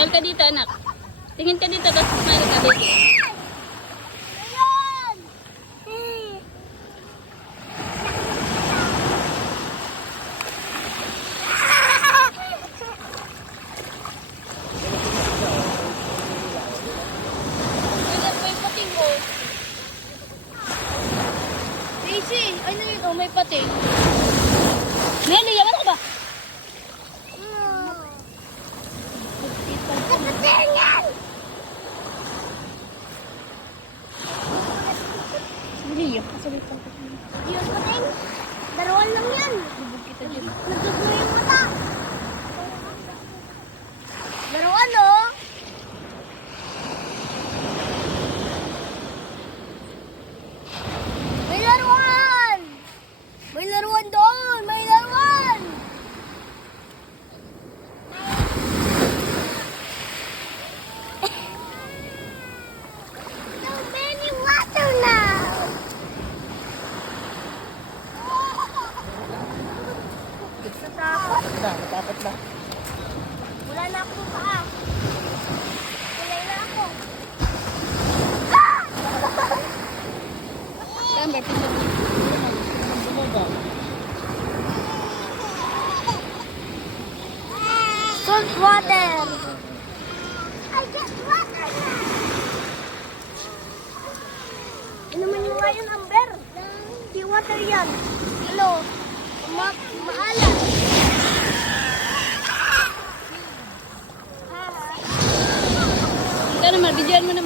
Smile ka dito, anak. Tingin ka dito, tapos smile ka dito. Daisy, ano yun? Oh, may pating. Nelly, yaman ka ba? Hindi, yung kasabitan ko. Yung pating? Darawan lang yan. Bubog kita dyan. Nagdugo yung mata. Darawan, oh. May laruan! May laruan doon! May laruan! So many water now! Natakot. Dapat ba? Wala na akong paa. Kulay na ako. Camber, pinag. Salt water. I get water now. Inumin mo nga yun, Amber. Di water yan. Hello. Maalat. Ito naman, bigyan mo na